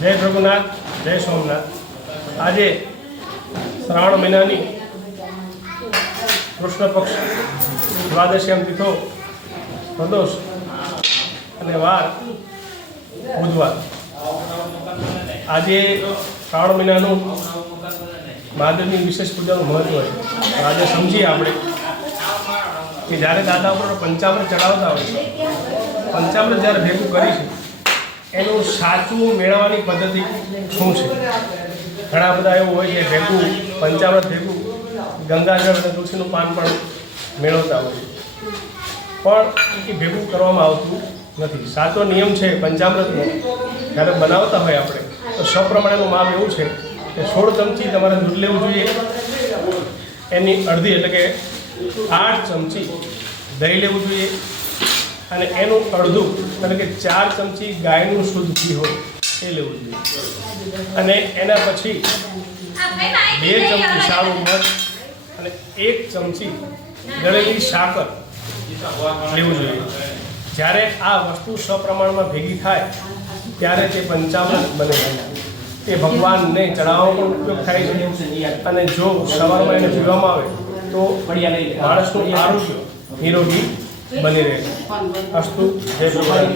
જય પ્રભુનાથ, જય સોમનાથ. આજે શ્રાવણ મહિનાની કૃષ્ણ પક્ષ દ્વાદશ્યામ તીથો પ્રદોષ અને વાર બુધવાર. આજે શ્રાવણ મહિનાનું મહાદેવની વિશેષ પૂજાનું મહત્વ છે. આજે સમજીએ આપણે કે જ્યારે દાદા ઉપર પંચામૃત ચડાવતા હોય છે, પંચામૃત જ્યારે ભેગું કરી છે એનું સાચું મેળવવાની પદ્ધતિ શું છે? ઘણા બધા એવું હોય કે ભેગું પંચામૃત ભેગું ગંગાજળ અને તુલસીનું પાન પણ મેળવતા હોય પણ એ ભેગું કરવામાં આવતું નથી. સાચો નિયમ છે પંચામૃતનો. જ્યારે બનાવતા હોય આપણે, તો સપ્રમાણેનું માપ એવું છે કે સોળ ચમચી તમારે દૂધ લેવું જોઈએ. એની અડધી એટલે કે આઠ ચમચી દહીં લેવું જોઈએ. અને એનું અડધું એટલે કે ચાર ચમચી ગાયનું શુદ્ધ ઘી હોય, એ લેવું જોઈએ. અને એના પછી બે ચમચી સારું મધ અને એક ચમચી ગળેલી સાકર લેવું જોઈએ. જ્યારે આ વસ્તુ સપ્રમાણમાં ભેગી થાય, ત્યારે તે પંચામૃત બને. છે તે ભગવાનને ચડાવવાનો પણ ઉપયોગ થાય છે. અને જો સવારમાં એને પીવામાં આવે, તો માણસનું આરોગ્ય, નિરોગી બની રહે અસ્તુ જય ભગવાન.